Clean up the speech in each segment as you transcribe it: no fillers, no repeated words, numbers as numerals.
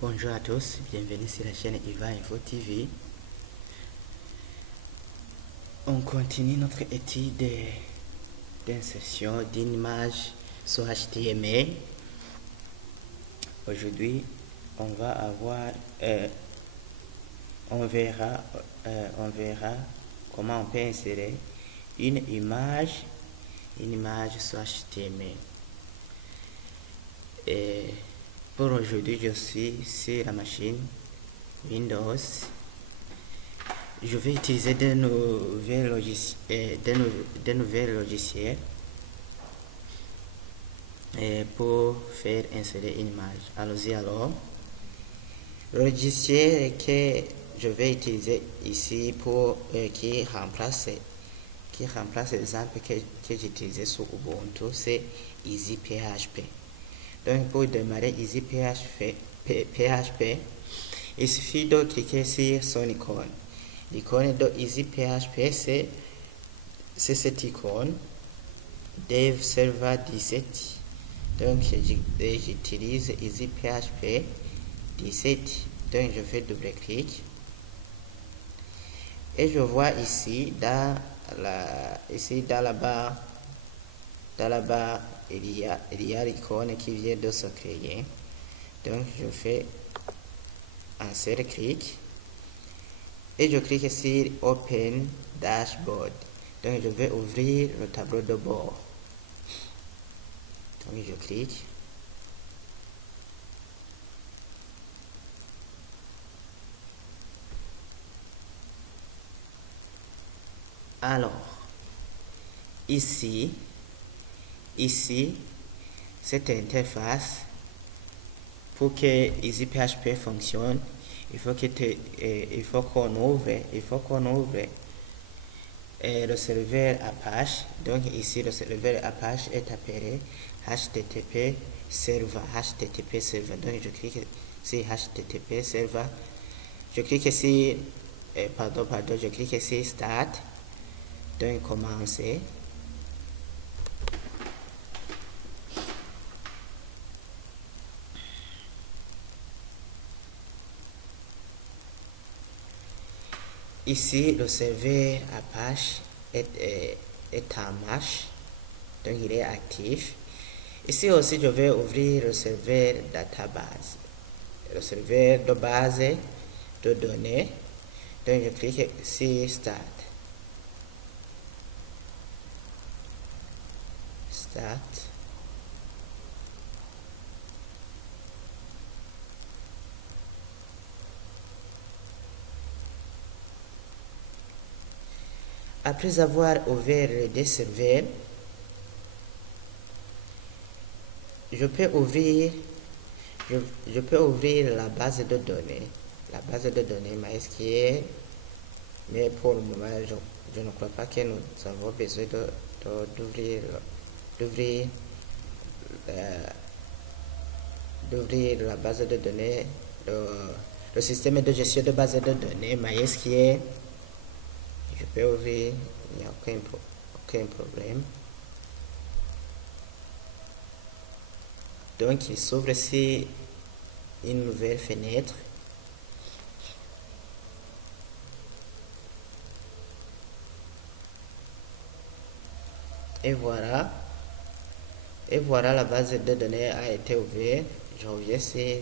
Bonjour à tous, bienvenue sur la chaîne Iva Info TV. On continue notre étude d'insertion d'une image sur HTML. Aujourd'hui, on va avoir, on verra comment on peut insérer une image sur HTML. Et pour aujourd'hui, je suis sur la machine Windows. Je vais utiliser de nouveaux logiciels pour faire insérer une image. Allons-y alors. Le logiciel que je vais utiliser ici pour qui remplace l'exemple que j'utilisais sur Ubuntu, c'est EasyPHP. Donc pour démarrer EasyPHP, il suffit de cliquer sur son icône. L'icône de EasyPHP, c'est cette icône Dev Server 17. Donc j'utilise EasyPHP 17. Donc je fais double-clic et je vois ici dans la barre il y a l'icône qui vient de se créer. Donc je fais un seul clic et je clique sur Open Dashboard. Donc je vais ouvrir le tableau de bord. Donc je clique. Alors, ici, cette interface, pour que EasyPHP fonctionne, il faut qu'on ouvre le serveur Apache. Donc ici, le serveur Apache est appelé HTTP server. Donc je clique sur HTTP server. Je clique sur je clique sur Start. Donc commencer. Ici, le serveur Apache est en marche, donc il est actif. Ici aussi, je vais ouvrir le serveur database, le serveur de base de données. Donc je clique sur Start. Après avoir ouvert les deux serveurs, je peux ouvrir la base de données. La base de données MySQL, mais pour le moment, je ne crois pas que nous avons besoin d'ouvrir la base de données, le système de gestion de base de données MySQL. Je peux ouvrir, il n'y a aucun problème. Donc il s'ouvre ici une nouvelle fenêtre. Et voilà la base de données a été ouverte. Je reviens sur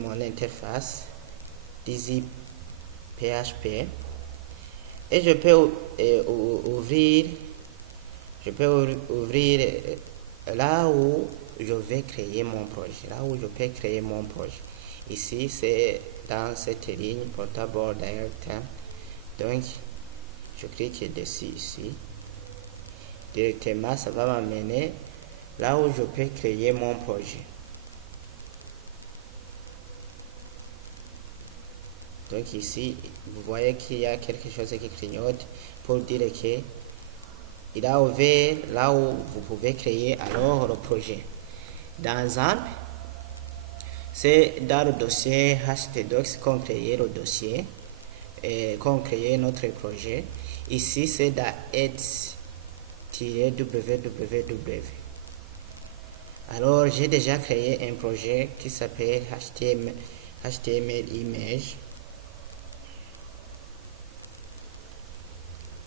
mon interface d'EasyPHP et je peux ouvrir là où je vais créer mon projet, Ici c'est dans cette ligne portable direct. Donc je clique dessus ici. Directement, ça va m'amener là où je peux créer mon projet. Donc ici, vous voyez qu'il y a quelque chose qui clignote pour dire que il a ouvert là où vous pouvez créer alors le projet. Dans exemple, c'est dans le dossier htdocs qu'on crée le dossier et qu'on crée notre projet. Ici, c'est dans www. Alors, j'ai déjà créé un projet qui s'appelle HTML image.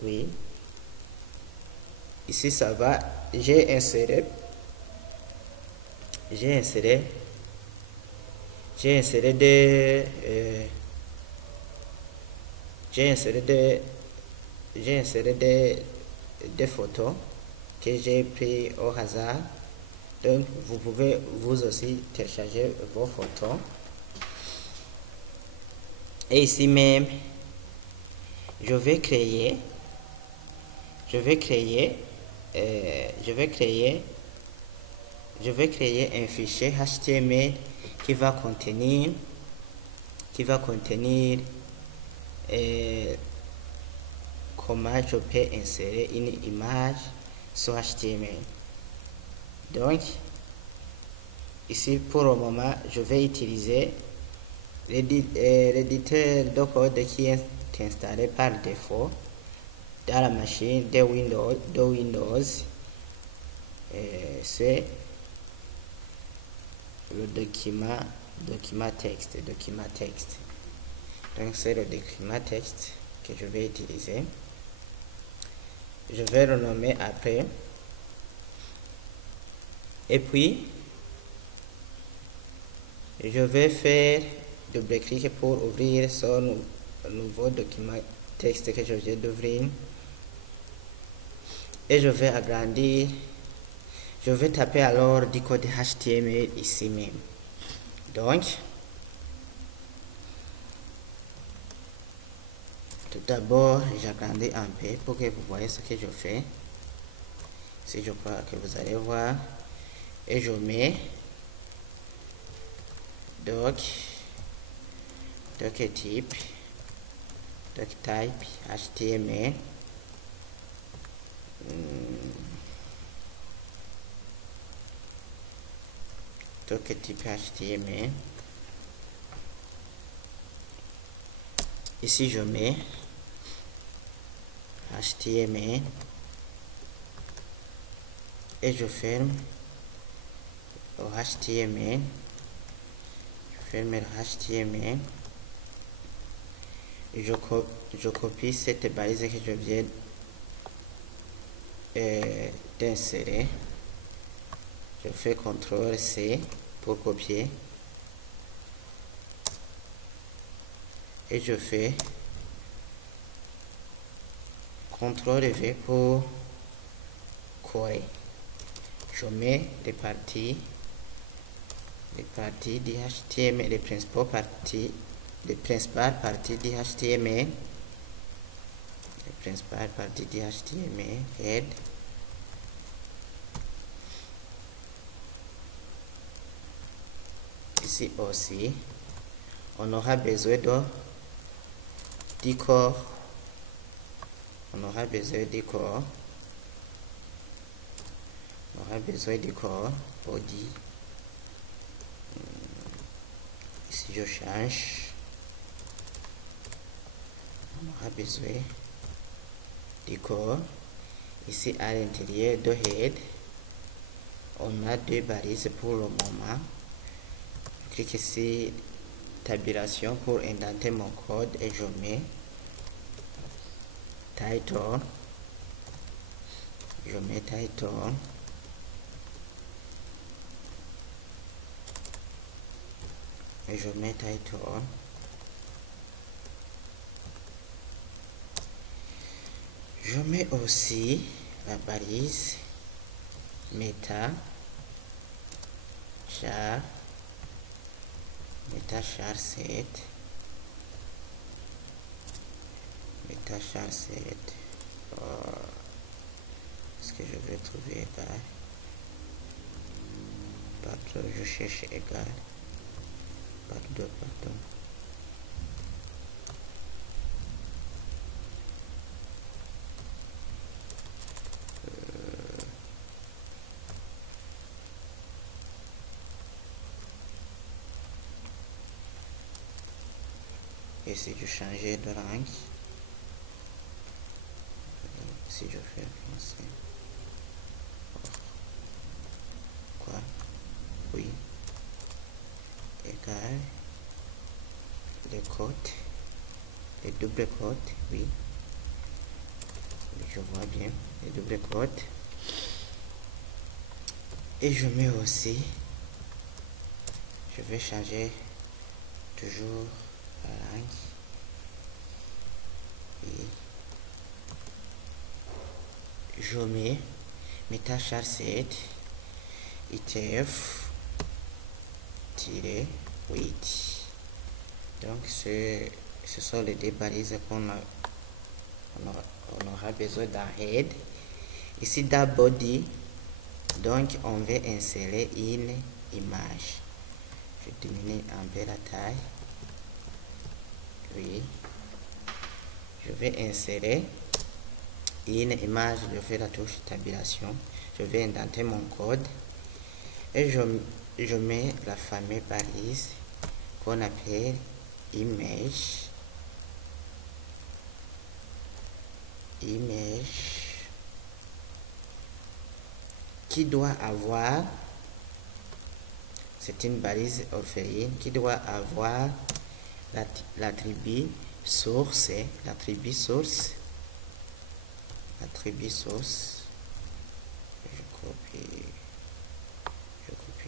Oui. Ici, ça va. J'ai inséré des photos que j'ai pris au hasard. Donc, vous pouvez vous aussi télécharger vos photos. Et ici même, je vais créer un fichier HTML qui va contenir comment je peux insérer une image sur HTML. Donc, ici pour le moment, je vais utiliser l'éditeur de code qui est installé par défaut dans la machine de Windows. C'est le document texte. Donc c'est le document texte que je vais utiliser. Je vais le nommer après. Et puis, je vais faire double-clic pour ouvrir ce nouveau document texte que je viens d'ouvrir. Et je vais agrandir. Je vais taper alors du code HTML ici même. Donc, tout d'abord, j'agrandis un peu pour que vous voyez ce que je fais. Si je crois que vous allez voir. Et je mets type HTML. Type HTML. Ici je mets HTML et je ferme le HTML. Je ferme le HTML. Et je copie cette balise que je viens d'insérer. Je fais CTRL-C pour copier. Et je fais CTRL-V pour coller. Je mets les parties du HTML, les principales parties du HTML, head. Ici aussi, on aura besoin du corps. Body. Ici je change. On aura besoin du corps. Ici à l'intérieur de head, on a deux balises pour le moment. Je clique ici tabulation pour indenter mon code et je mets title. Je mets je mets aussi la balise meta char 7. Est-ce que je vais trouver égal? Pardon, je cherche égal. Pardon. Et si je changeais de langue, si je fais français, quoi, égale le code, le double code, oui, je vois bien, le double code. Et je mets aussi, je vais changer toujours la langue. Et je mets metachar7 itf -8. Donc ce sont les deux balises qu'on aura besoin dans head. Ici dans body, donc on va insérer une image. Je diminue un peu la taille. Oui, je vais insérer une image, je fais la touche tabulation, je vais indenter mon code et je mets la fameuse balise qu'on appelle image qui doit avoir, c'est une balise orpheline qui doit avoir l'attribut source, l'attribut source, je copie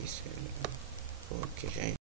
celui-là pour que j'aille